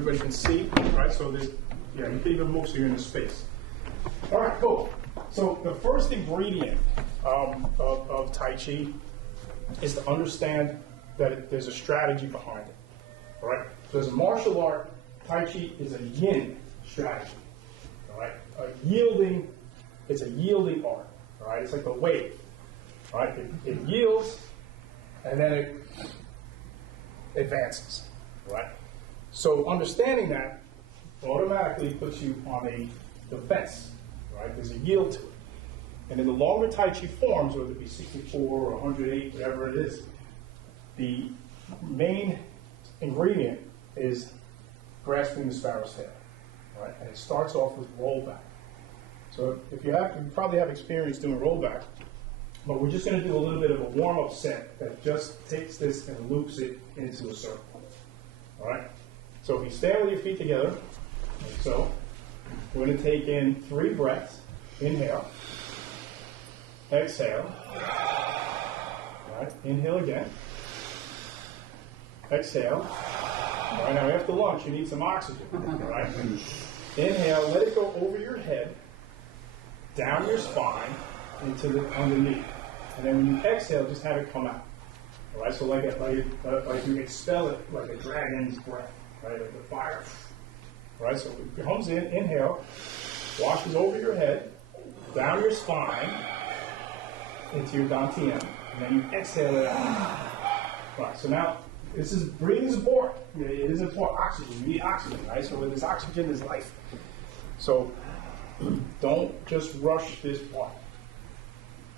everybody can see, right? So there's, yeah, you can even move so you're in the space. All right, cool. So the first ingredient of Tai Chi is to understand that there's a strategy behind it, all right? So as a martial art, Tai Chi is a yin strategy, all right? It's a yielding art, all right? It's like a wave, all right? It yields, and then it advances, right? So understanding that automatically puts you on a defense, right? There's a yield to it. And in the longer Tai Chi forms, whether it be 64 or 108, whatever it is, the main ingredient is grasping the sparrow's tail, right? And it starts off with rollback. So if you probably have experience doing rollback, but we're just going to do a little bit of a warm-up set that just takes this and loops it into a circle, all right? So if you stand with your feet together, like so, we're going to take in 3 breaths. Inhale. Exhale. All right, inhale again. Exhale. All right, now after lunch, you need some oxygen, all right? Inhale, let it go over your head, down your spine, into the underneath. And then when you exhale, just have it come out. All right, so like you expel it like a dragon's breath, right? Like the fire. All right, so it comes in, inhale, washes over your head, down your spine, into your dantian, and then you exhale it out. Right, so now, breathing is important. It is important. Oxygen, you need oxygen, right? So where there's oxygen, there's life. So don't just rush this part.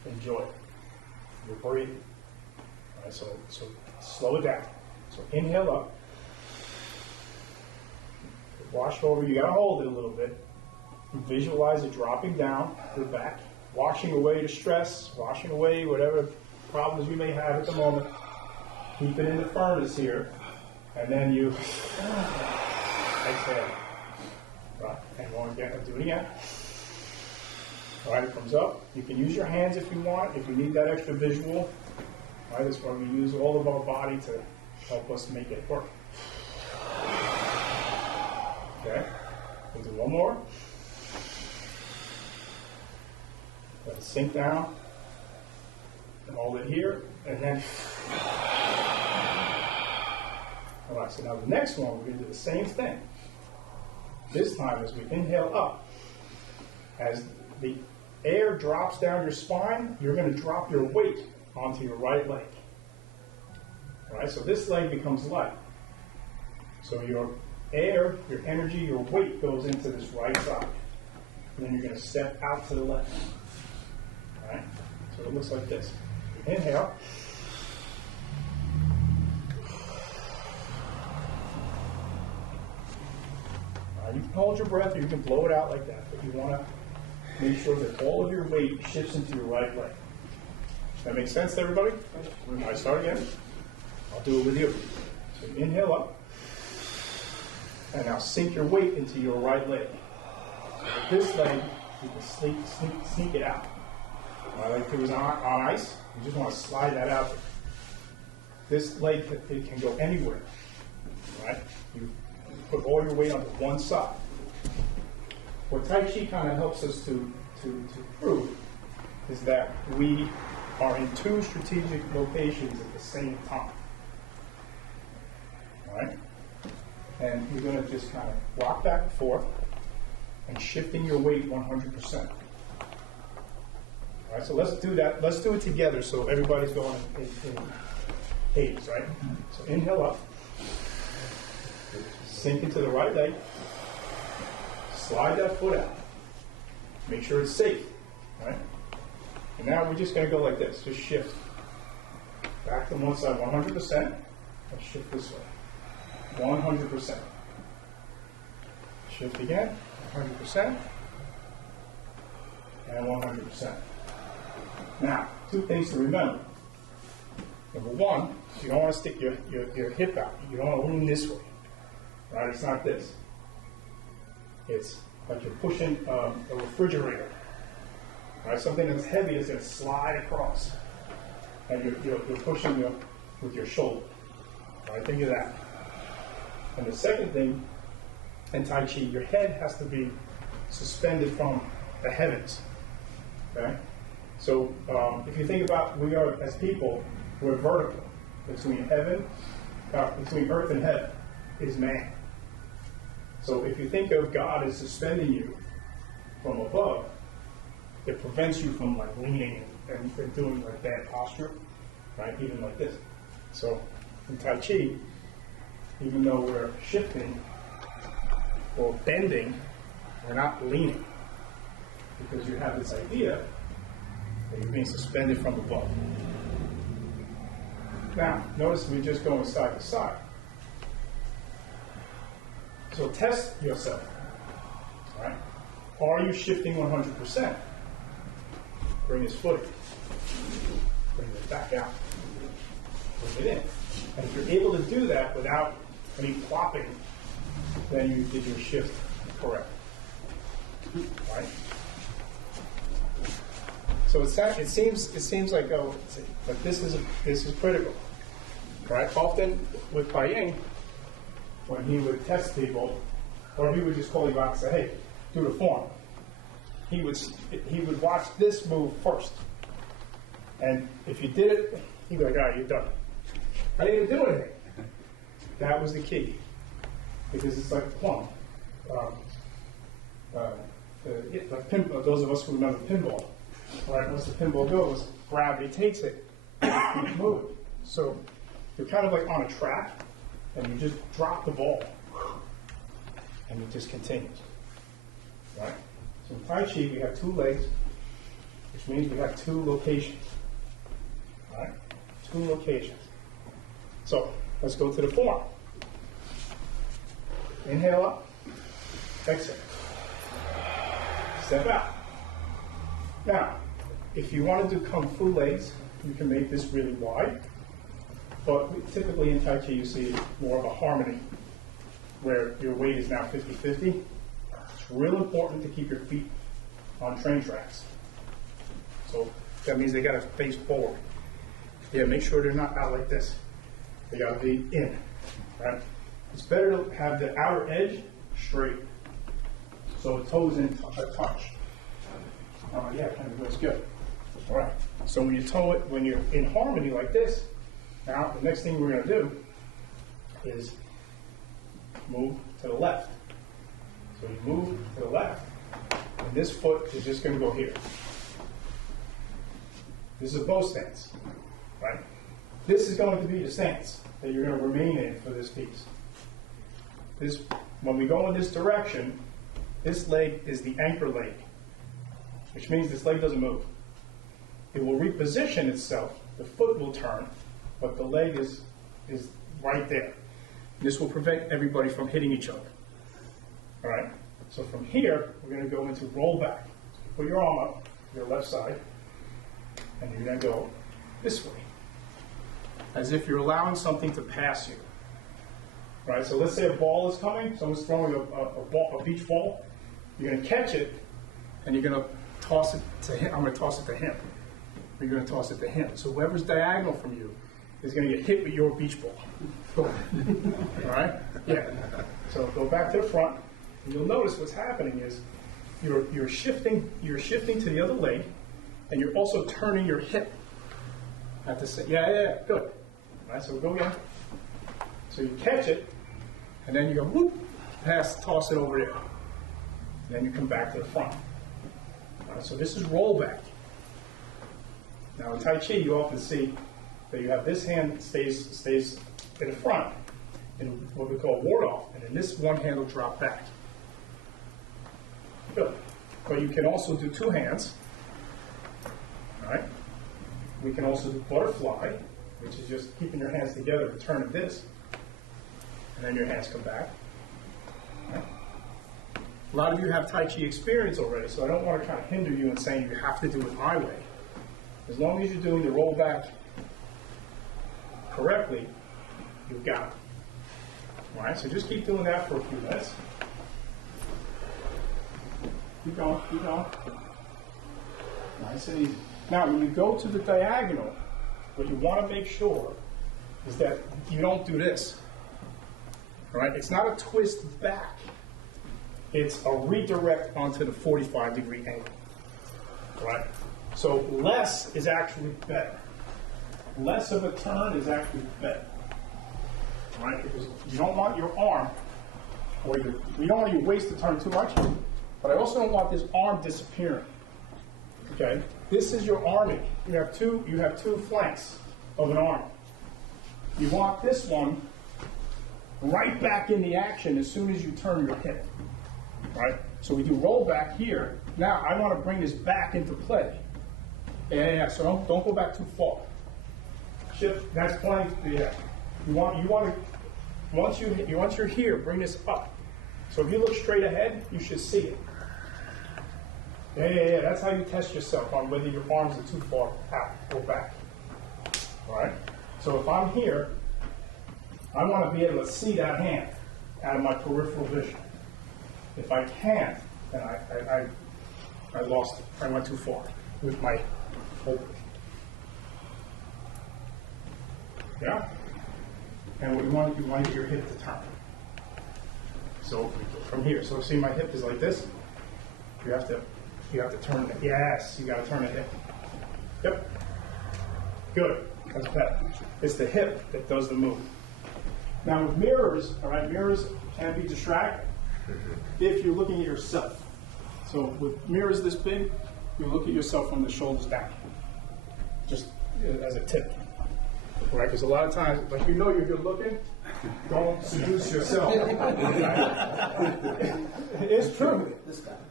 Enjoy it. You're breathing. All right, so slow it down. So inhale up. Wash over. You got to hold it a little bit. Visualize it dropping down your back, washing away the stress, washing away whatever problems you may have at the moment. Keep it in the furnace here, and then you exhale. Right, and go again. Do it again. All right, it comes up. You can use your hands if you want, if you need that extra visual. All right, that's why we use all of our body to help us make it work. Okay, we'll do one more. Let it sink down. And hold it here, and then. All right, so now the next one, we're going to do the same thing. This time, as we inhale up, as the air drops down your spine, you're going to drop your weight onto your right leg. All right, so this leg becomes light. So your air, your energy, your weight goes into this right side. And then you're going to step out to the left. All right, so it looks like this. Inhale. You can hold your breath or you can blow it out like that, but you want to make sure that all of your weight shifts into your right leg. That makes sense to everybody? When I start again, I'll do it with you. So inhale up, and now sink your weight into your right leg. So with this leg, you can sneak it out. Like if it was on ice, you just want to slide that out there. This leg, it can go anywhere. Right? You put all your weight onto one side. What Tai Chi kind of helps us to prove is that we are in 2 strategic locations at the same time. All right? And you're going to just kind of rock back and forth and shifting your weight 100%. All right, so let's do that. Let's do it together so everybody's going in Hades, right? So inhale up. Sink into the right leg. Slide that foot out. Make sure it's safe. Right? And now we're just going to go like this. Just shift. Back to one side 100%. Let's shift this way. 100%. Shift again. 100%. And 100%. Now, 2 things to remember. Number 1, you don't want to stick your hip out. You don't want to lean this way. Right? It's not this. It's like you're pushing a refrigerator. Right? Something that's heavy is going to slide across. And you're pushing with your shoulder. Right? Think of that. And the second thing in Tai Chi, your head has to be suspended from the heavens. Okay? So if you think about, we are, as people, we're vertical. Between earth and heaven is man. So if you think of God as suspending you from above, it prevents you from like leaning and doing like bad posture, right? Even like this. So in Tai Chi, even though we're shifting or bending, we're not leaning, because you have this idea that you're being suspended from above. Now, notice we're just going side to side. So test yourself. All right? Are you shifting 100%? Bring his foot in. Bring it back out. Bring it in. And if you're able to do that without any plopping, then you did your shift correct. All right? So it seems like, oh, but this is critical, right? Often with Pai Ying, when he would test people, or he would just call you out and say, hey, do the form. He would watch this move first, and if you did it, he'd be like, all right, you're done. I didn't even do anything. That was the key, because it's like the plum. Like pinball, those of us who remember pinball. Right, once the pinball goes, gravity takes it, and keeps moving. So you're kind of like on a track, and you just drop the ball, and it just continues. Right? So in Tai Chi, we have 2 legs, which means we have 2 locations. All right? 2 locations. So let's go to the form. Inhale up, exhale. Step out. Now, if you want to do Kung Fu legs, you can make this really wide. But typically in Tai Chi, you see more of a harmony, where your weight is now 50-50. It's real important to keep your feet on train tracks. So that means they got to face forward. Yeah, make sure they're not out like this. They got to be in, right? It's better to have the outer edge straight, so the toes in a touch. Yeah, that's good. All right. So when you toe it, when you're in harmony like this, now the next thing we're going to do is move to the left. So you move to the left, and this foot is just going to go here. This is a bow stance, right? This is going to be the stance that you're going to remain in for this piece. When we go in this direction, this leg is the anchor leg, which means this leg doesn't move. It will reposition itself, the foot will turn, but the leg is right there. This will prevent everybody from hitting each other. All right? So from here, we're going to go into roll back. So put your arm up, your left side, and you're going to go this way, as if you're allowing something to pass you. All right? So let's say a ball is coming, someone's throwing a beach ball. You're going to catch it, and you're going to toss it to him. I'm going to toss it to him. You're going to toss it to him. So whoever's diagonal from you is going to get hit with your beach ball. All right? Yeah. So go back to the front. And you'll notice what's happening is you're shifting to the other leg, and you're also turning your hip at the same. Yeah. Good. All right. So go again. So you catch it, and then you go whoop, toss it over there. And then you come back to the front. All right, so this is roll back. Now in Tai Chi, you often see that you have this hand stays in the front in what we call ward off, and then this one hand will drop back. Good. But you can also do 2 hands. All right. We can also do butterfly, which is just keeping your hands together and turning this, and then your hands come back. All right. A lot of you have Tai Chi experience already, so I don't want to kind of hinder you in saying you have to do it my way. As long as you're doing the roll back correctly, you've got it. All right, so just keep doing that for a few minutes. Keep going, keep going. Nice and easy. Now, when you go to the diagonal, what you want to make sure is that you don't do this. All right, it's not a twist back. it's a redirect onto the 45-degree angle, right? So less is actually better. Less of a turn is actually better, right? Because you don't want your arm, or you don't want your waist to turn too much, but I also don't want this arm disappearing. Okay, this is your arming. You have two flanks of an arm. You want this one right back in the action as soon as you turn your hip, right? So we do roll back here. Now I want to bring this back into play. Yeah. So don't go back too far. Shift. That's plenty. Yeah. You want to once you're here, bring this up. So if you look straight ahead, you should see it. Yeah. That's how you test yourself on whether your arms are too far out or back. All right. So if I'm here, I want to be able to see that hand out of my peripheral vision. If I can't, then I lost it. I went too far with my open. Yeah. And what you want to get your hip to turn. So from here, so see my hip is like this. You have to turn it. Yes, you got to turn the hip. Yep. Good. That's better. It's the hip that does the move. Now with mirrors, all right, mirrors can be distracting if you're looking at yourself. So with mirrors this big, you look at yourself from the shoulders down, just as a tip, right? Because a lot of times, like if you're looking, don't seduce yourself. It's true.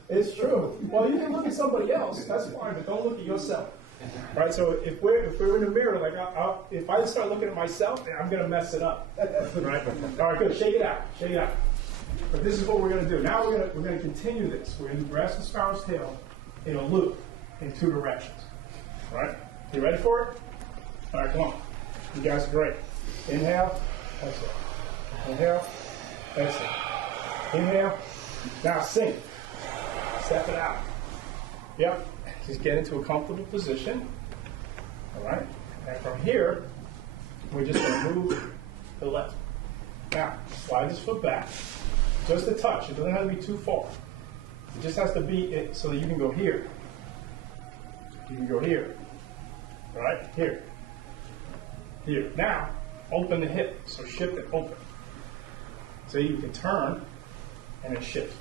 It's true. Well, you can look at somebody else, that's fine, but don't look at yourself. Right, so if we're in the mirror, like if I start looking at myself, I'm going to mess it up. Right? All right, good. Shake it out. Shake it out. But this is what we're going to do. Now we're going to continue this. We're going to grasp the sparrow's tail in a loop in two directions. All right? You ready for it? All right, come on. You guys are great. Inhale. Exhale. Inhale. Exhale. Inhale. Now sing. Step it out. Yep. Just get into a comfortable position. All right. And from here, we're just going to move to the left. Now, slide this foot back. Just a touch. It doesn't have to be too far. It just has to be it so that you can go here. You can go here. All right? Here. Here. Now, open the hip. So shift it open. So you can turn and then shift.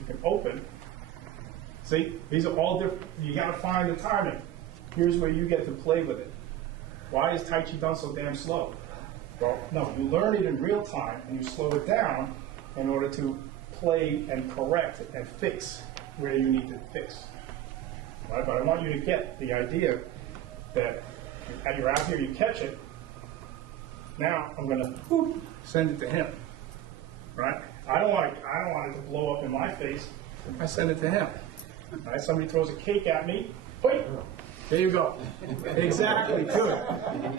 You can open. See, these are all different. You got to find the timing. Here's where you get to play with it. Why is Tai Chi done so damn slow? Well, no, you learn it in real time and you slow it down in order to play and correct and fix where you need to fix. Right? But I want you to get the idea that you're out here, you catch it. Now I'm going to send it to him. Right? I don't want it to blow up in my face. I send it to him. Right, somebody throws a cake at me. Wait, there you go. Exactly, good.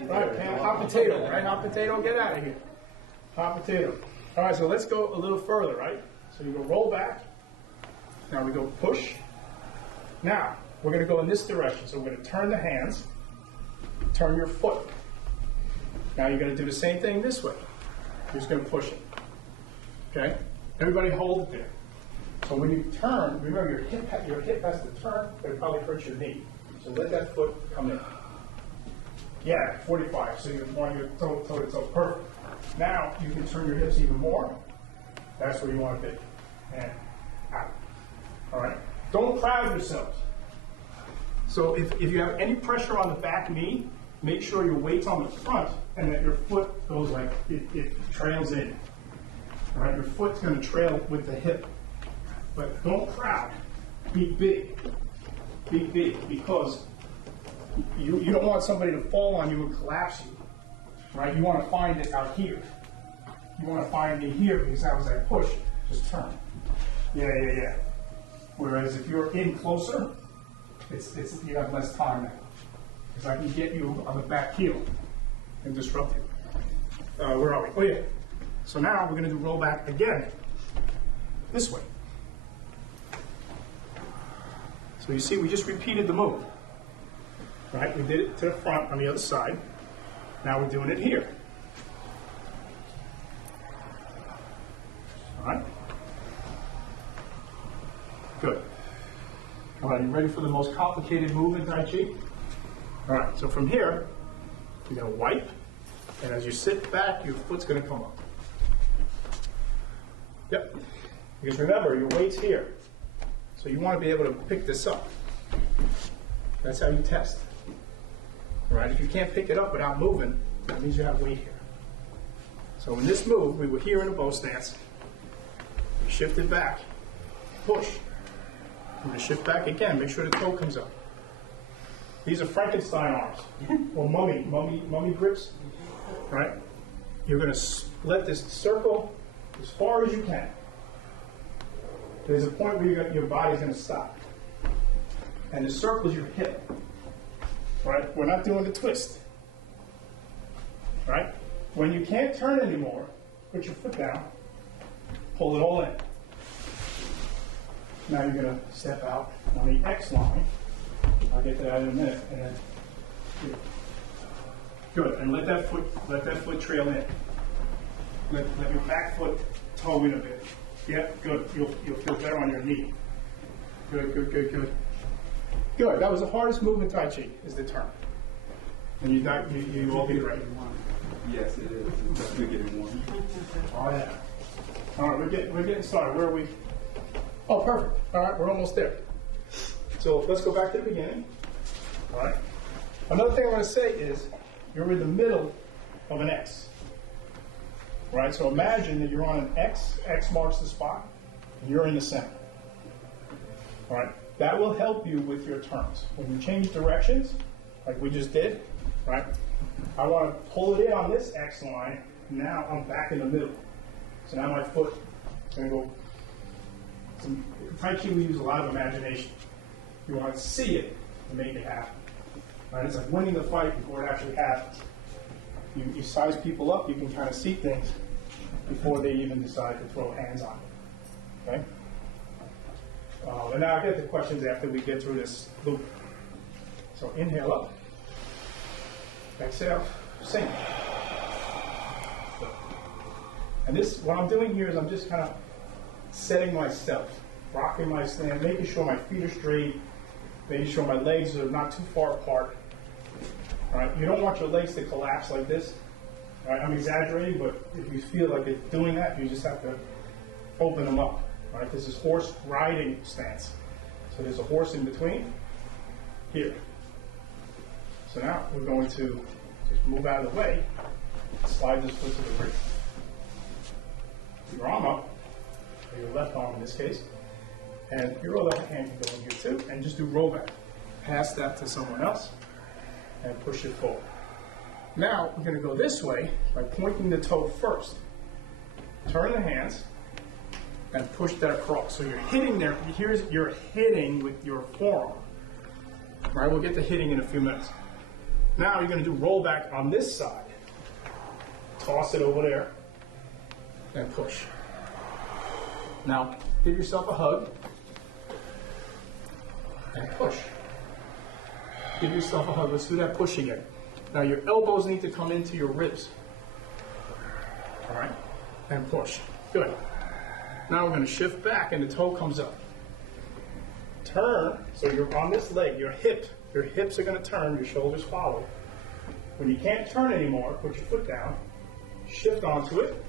Right, hot potato, right? Hot potato, get out of here. Hot potato. All right, so let's go a little further, right? So you go roll back. Now we go push. Now, we're going to go in this direction. So we're going to turn the hands, turn your foot. Now you're going to do the same thing this way. You're just going to push it. Okay? Everybody hold it there. So when you turn, remember your hip has to turn, but it probably hurts your knee. So let that foot come in. Yeah, 45. So you want your toe to toe. Perfect. Now you can turn your hips even more. That's where you want to be. And out. All right. Don't crowd yourselves. So if you have any pressure on the back knee, make sure your weight's on the front and that your foot goes like it trails in. All right. Your foot's going to trail with the hip. But don't crowd. Be big. Be big, because you don't want somebody to fall on you and collapse you. Right? You want to find it out here. You want to find me here, because as I push, just turn. Yeah. Whereas if you're in closer, you have less time now. Because I can get you on the back heel and disrupt you. Where are we? Oh yeah. So now we're going to do roll back again. This way. So you see, we just repeated the move. Right? We did it to the front on the other side. Now we're doing it here. All right? Good. All right, you ready for the most complicated move in Tai Chi? All right, so from here, you're going to wipe, and as you sit back, your foot's going to come up. Yep. Because remember, your weight's here. So you want to be able to pick this up. That's how you test. All right, if you can't pick it up without moving, that means you have weight here. So in this move, we were here in a bow stance. We shifted back, push. I'm going to shift back again, make sure the toe comes up. These are Frankenstein arms, or mummy grips, right? You're going to let this circle as far as you can. There's a point where your body's going to stop. And the circle is your hip, right? We're not doing the twist, right? When you can't turn anymore, put your foot down, pull it all in. Now you're going to step out on the X line. I'll get to that in a minute. And then, good. And let that foot trail in. Let your back foot toe in a bit. Yeah, good. You'll feel better on your knee. Good. Good. That was the hardest move in Tai Chi, is the turn. And you all be right. Yes, it is. It's definitely getting warm. Oh yeah. All right, we're getting started. Where are we? Oh, perfect. All right, we're almost there. So let's go back to the beginning. All right. Another thing I want to say is you're in the middle of an X. Right? So imagine that you're on an X. X marks the spot. And you're in the center. All right. That will help you with your turns. When you change directions, like we just did, right? I want to pull it in on this X line. Now I'm back in the middle. So now my foot is going to go. In Tai Chi, we use a lot of imagination. You want to see it and make it happen. Right? It's like winning the fight before it actually happens. You size people up, you can kind of see things before they even decide to throw hands on it. Okay? And now I'll get to questions after we get through this loop. So inhale up. Exhale, sink. And this, what I'm doing here is I'm just kind of setting myself, rocking my stand, making sure my feet are straight, making sure my legs are not too far apart. All right? You don't want your legs to collapse like this. All right? I'm exaggerating, but if you feel like it's doing that, you just have to open them up. All right? This is horse riding stance. So there's a horse in between here. So now we're going to just move out of the way, slide this foot to the rear. Your arm up, or your left arm in this case, and your other hand can go in here too, and just do roll back. Pass that to someone else, and push it forward. Now we're going to go this way by pointing the toe first. Turn the hands, and push that across. So you're hitting there. You're hitting with your forearm. All right, we'll get to hitting in a few minutes. Now you're going to do roll back on this side. Toss it over there, and push. Now, give yourself a hug, and push. Give yourself a hug. Let's do that push again. Now, your elbows need to come into your ribs. All right? And push. Good. Now we're going to shift back, and the toe comes up. Turn, so you're on this leg, your hips are going to turn, your shoulders follow. When you can't turn anymore, put your foot down, shift onto it,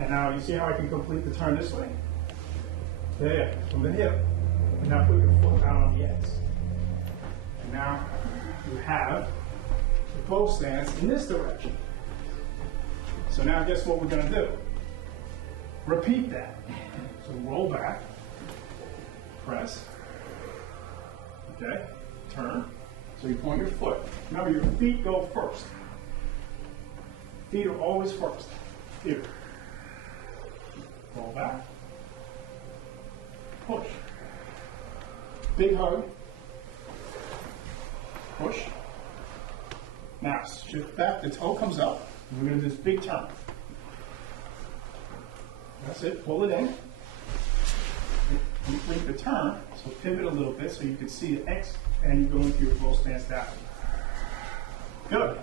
and now you see how I can complete the turn this way? There, from the hip, and now put your foot down on the X. And now you have the bow stance in this direction. So now guess what we're going to do? Repeat that. So roll back, press, okay, turn. So you point your foot. Remember, your feet go first. Feet are always first. Here. Roll back. Push. Big hug. Push. Now, shift back. The toe comes up. We're going to do this big turn. That's it. Pull it in. Complete the turn. So pivot a little bit so you can see the X and you go into your full stance down. Good.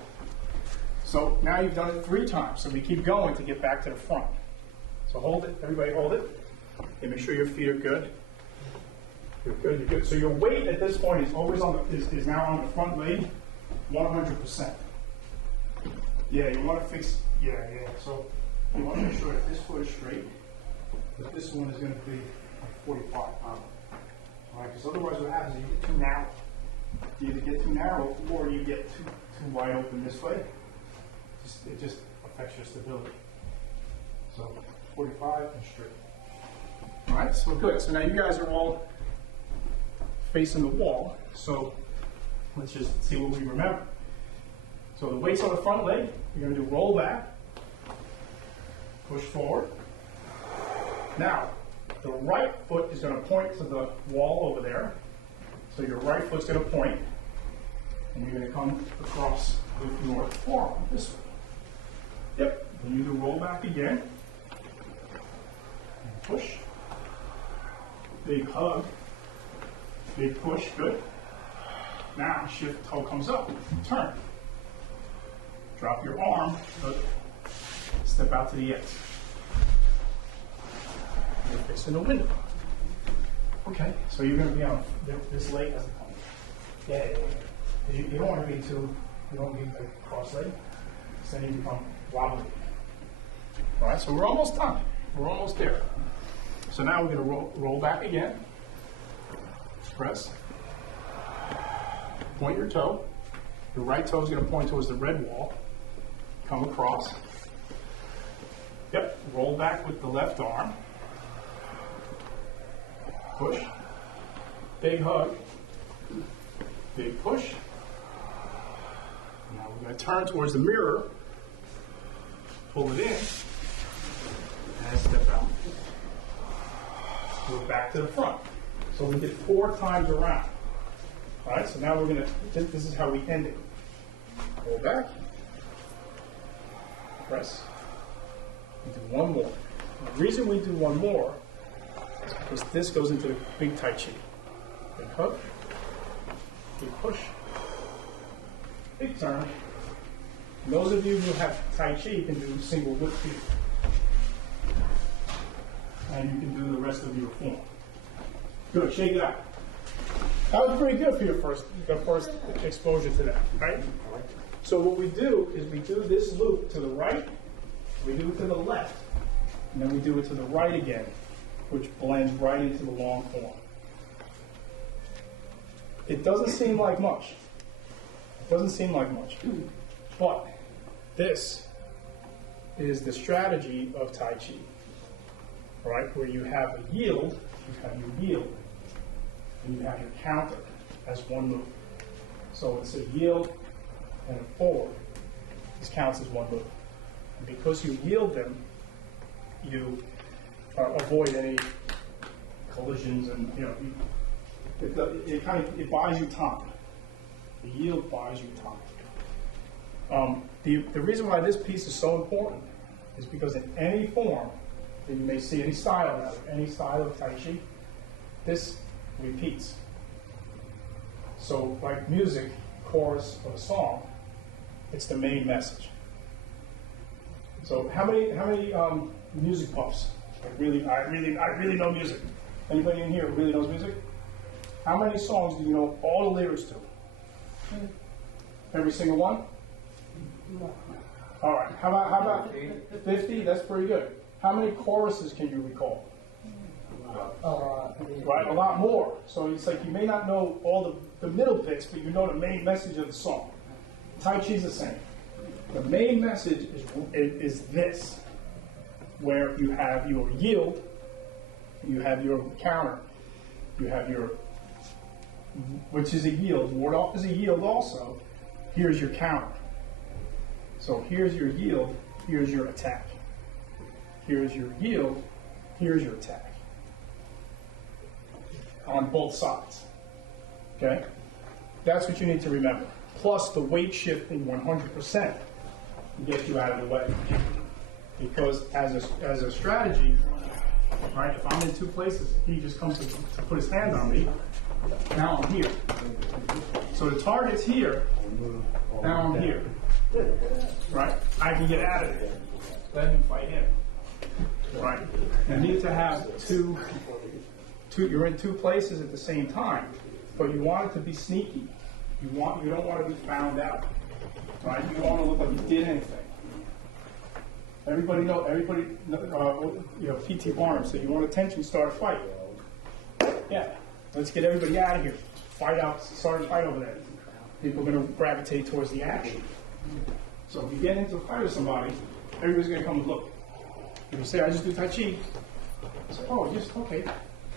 So now you've done it 3 times. So we keep going to get back to the front. So hold it. Everybody hold it. Okay, make sure your feet are good. You're good, you're good. So your weight at this point is always on the, is now on the front leg, 100%. Yeah, you want to fix, yeah. So you want to make sure that this foot is straight, but this one is going to be like 45 pounds. All right, because otherwise what happens is you get too narrow. You either get too narrow or you get too wide open this way. It just affects your stability. So 45 and straight. All right, so good. So now you guys are all facing the wall. So let's just see what we remember. So the weight's on the front leg. You're going to do roll back, push forward. Now, the right foot is going to point to the wall over there. So your right foot's going to point, and you're going to come across with your forearm this way. Yep. Then you do roll back again. And push. Big hug. Big push. Good. Now shift toe comes up. Turn. Drop your arm. Good. Step out to the edge. You're facing the window. Okay, so you're going to be on this leg as a come. Yeah. You don't want to be too, you don't need a cross leg. So then you become wobbly. All right, so we're almost done. We're almost there. So now we're going to roll back again. Press. Point your toe. Your right toe is going to point towards the red wall. Come across. Yep, roll back with the left arm. Push. Big hug. Big push. Now we're going to turn towards the mirror. Pull it in. And step out. Move back to the front. So we did 4 times around. All right, so now we're going to, this is how we end it. Roll back. Press. We do one more. The reason we do one more is because this goes into the big Tai Chi. Big hug. Big push. Big turn. And those of you who have Tai Chi can do single whip feet. And you can do the rest of your form. Good, shake it out. That was pretty good for your first exposure to that, right? So what we do is we do this loop to the right, we do it to the left, and then we do it to the right again, which blends right into the long form. It doesn't seem like much. It doesn't seem like much. But this is the strategy of Tai Chi, right? Where you have a yield, you have your yield, and you have your counter as one move. So it's a yield and a forward. This counts as one move. And because you yield them, you avoid any collisions, and it buys you time. The yield buys you time. The reason why this piece is so important is because in any form that you may see, any style of Tai Chi, this repeats. So like music, chorus of a song, it's the main message. So how many music buffs? I really know music. Anybody in here who really knows music? How many songs do you know all the lyrics to? Every single one? All right. How about 50? That's pretty good. How many choruses can you recall? Right, a lot more. So it's like you may not know all the middle bits, but you know the main message of the song. Tai Chi is the same. The main message is this, where you have your yield, you have your counter, you have your, which is a yield. Ward off is a yield also. Here's your counter. So here's your yield, here's your attack. Here's your yield, here's your attack. On both sides. Okay? That's what you need to remember. Plus the weight shifting 100% to get you out of the way. Because as a strategy, right, if I'm in two places, he just comes to put his hand on me, now I'm here. So the target's here, now I'm here. Right? I can get out of it. Let him fight him. Right? You need to have two you're in two places at the same time, but you want it to be sneaky. You don't want to be found out, right? You don't want to look like you did anything. Everybody, PT Barnum said, you want attention, start a fight. Yeah, let's get everybody out of here. Fight out, start a fight over there. People are going to gravitate towards the action. So if you get into a fight with somebody, everybody's going to come and look. If you say, I just do Tai Chi, I say, oh, just, okay,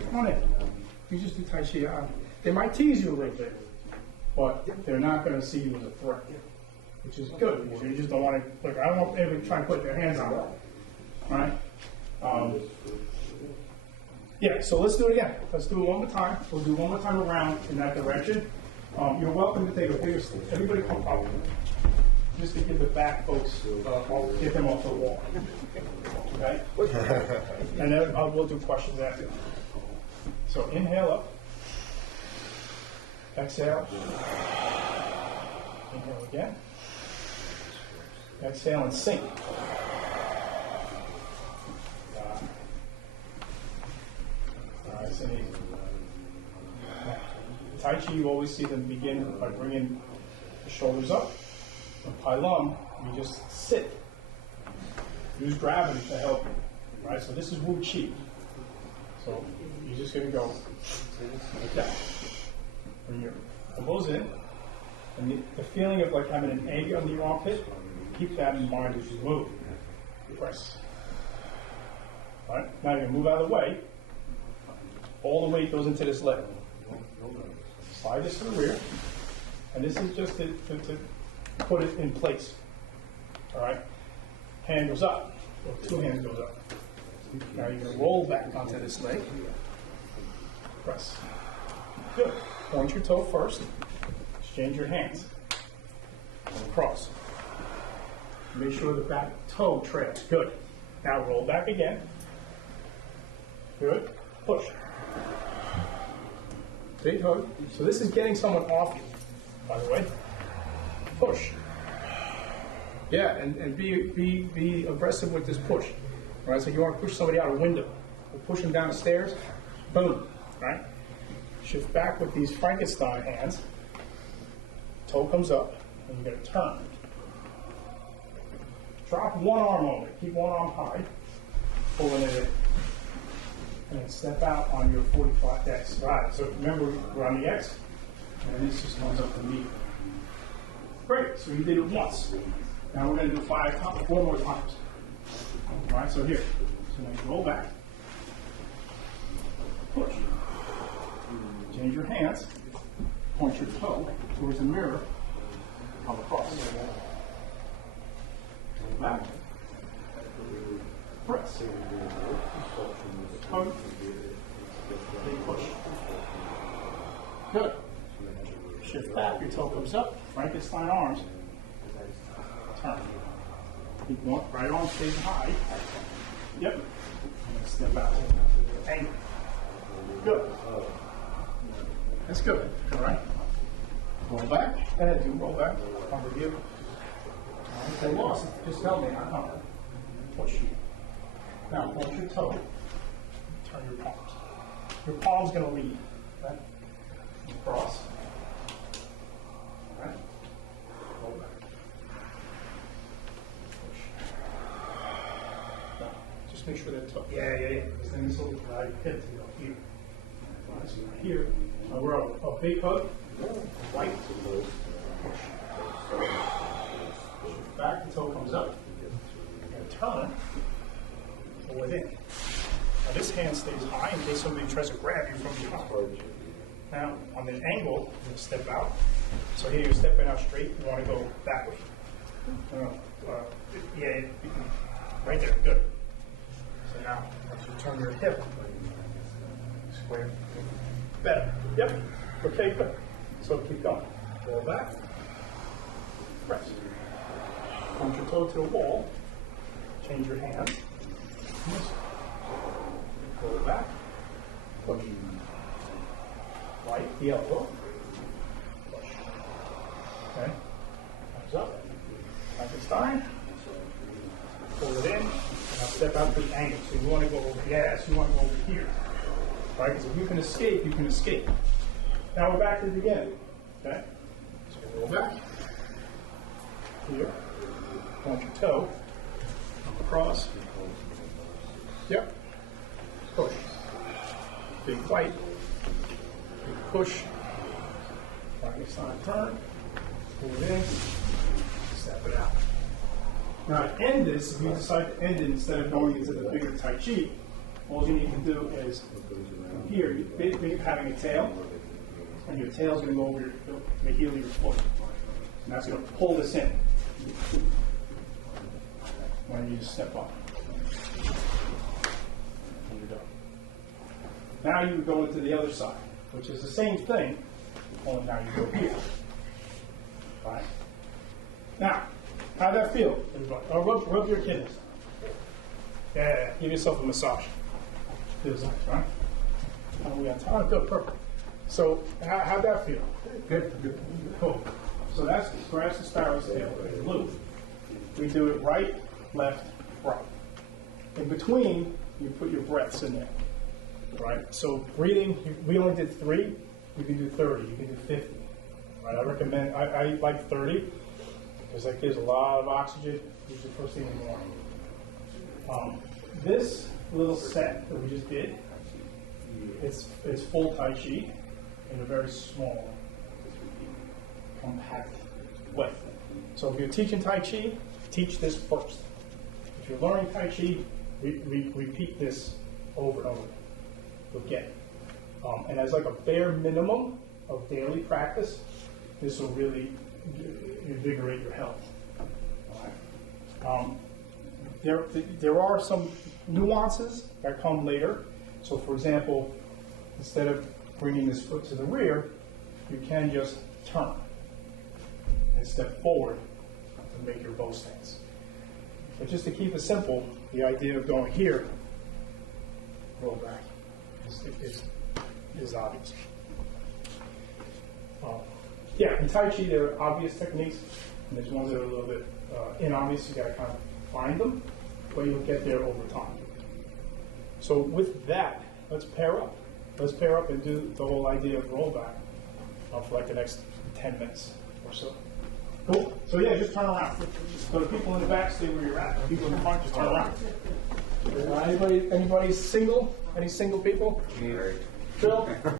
come on in. You just do Tai Chi. They might tease you a little bit, but they're not going to see you as a threat, which is good, because you just don't want to, look, I don't want everybody trying to put their hands on it. All right? Yeah, so let's do it again. Let's do it one more time. We'll do one more time around in that direction. You're welcome to take a bigger step. Everybody come up. Just to give the back folks, get them off the wall. Okay? And then we'll do questions after. So inhale up. Exhale. Inhale again. Exhale and sink. All right, so easy. Tai Chi, you always see them begin by bringing the shoulders up. In Pai Lum, you just sit. Use gravity to help you. Right? So this is Wu Chi. So you're just going to go like that. Bring your elbows in. And the feeling of like having an egg under your armpit, keep that in mind as you move. Press. All right? Now you're going to move out of the way. All the weight goes into this leg. Slide this to the rear. And this is just to put it in place. All right? Hand goes up. Or two hands goes up. Now you're going to roll back onto this leg. Press. Good. Point your toe first. Exchange your hands. Across. Make sure the back toe trails. Good. Now roll back again. Good. Push. Big hug. So this is getting someone off you, by the way. Push. Yeah, and be aggressive with this push. All right, so you want to push somebody out a window. Or push them down the stairs. Boom. Right? Shift back with these Frankenstein hands. Toe comes up, and you're going to turn. Drop one arm only. Keep one arm high. Pulling it in. And then step out on your 45 X. Right, so remember, we're on the X, and this just comes up to me. Great, so you did it once. Now we're going to do 4 more times. All right, so here. So now you roll back. Push. Change your hands. Point your toe towards the mirror. Come across. Roll back. Press. Hug. Big push. Good. Shift back, your toe comes up, Frankenstein arms. Turn. Keep going, right arm stays high. Yep. Step out. Angle. Good. That's good. All right. Roll back. Go ahead, do roll back. Come with you. If they lost, just tell me. I know. Push. Now, point your toe. Turn your palms. Your palm's going to lead. Right? Cross. All right. Roll back. Push. Now, just make sure that toe. Yeah. Because then this will right hip to go here. All right, so right here. Now we're a big hug. Right. Push. Shift back. The toe comes up. And turn. Pull it in. Now this hand stays high in case somebody tries to grab you from behind. Now on the angle, you're going to step out. So here you're stepping out straight. You want to go that way. Yeah, right there. Good. So now once you turn your hip, square. Better. Yep. Okay, good. So keep going. Roll back. Press. Point your toe to the wall. Change your hand. Roll back. Push. Right, the elbow. Push. Okay. Thumbs up. Frankenstein. Pull it in. And now step out to the angle. So you want to go over, yes, you want to go over here. right? Because if you can escape, you can escape. Now we're back to the beginning, okay? So roll back. Here. Point your toe. Across. Yep. Push. Big fight. Big push. Right side turn. Pull it in. Step it out. Now to end this, if you decide to end it instead of going into the bigger Tai Chi, all you need to do is from here, you basically having a tail, and your tail's going to go over the heel of your foot. And that's going to pull this in when you step up. And you're done. Now you go into the other side, which is the same thing, only now you go here. All right? Now, how'd that feel, everybody? Oh, rub your kidneys. Yeah, give yourself a massage. Feels nice, right? Oh, we got time. Good, perfect. So, how'd that feel? Good. Cool. So that's grass and sparrow's tail. It's blue. We do it right, left, right. In between, you put your breaths in there, right? So breathing, we only did 3. You can do 30. You can do 50. Right? I recommend. I like 30 because that gives a lot of oxygen. Usually first thing in the morning. This little set that we just did, it's full Tai Chi in a very small, compact way. So if you're teaching Tai Chi, teach this first. If you're learning Tai Chi, repeat this over and over. You'll get it. And as like a bare minimum of daily practice, this will really invigorate your health. All right. There are some nuances that come later. So for example, instead of bringing this foot to the rear, you can just turn and step forward to make your bow stance. But just to keep it simple, the idea of going here, roll back, is obvious. Yeah, in Tai Chi there are obvious techniques, and there's ones that are a little bit inobvious. You got to kind of find them, but you'll get there over time. So with that, let's pair up. Let's pair up and do the whole idea of rollback for like the next 10 minutes or so. Cool. So yeah, just turn around. So the people in the back, stay where you're at. The people in the front, just turn around. Anybody single? Any single people? Phil?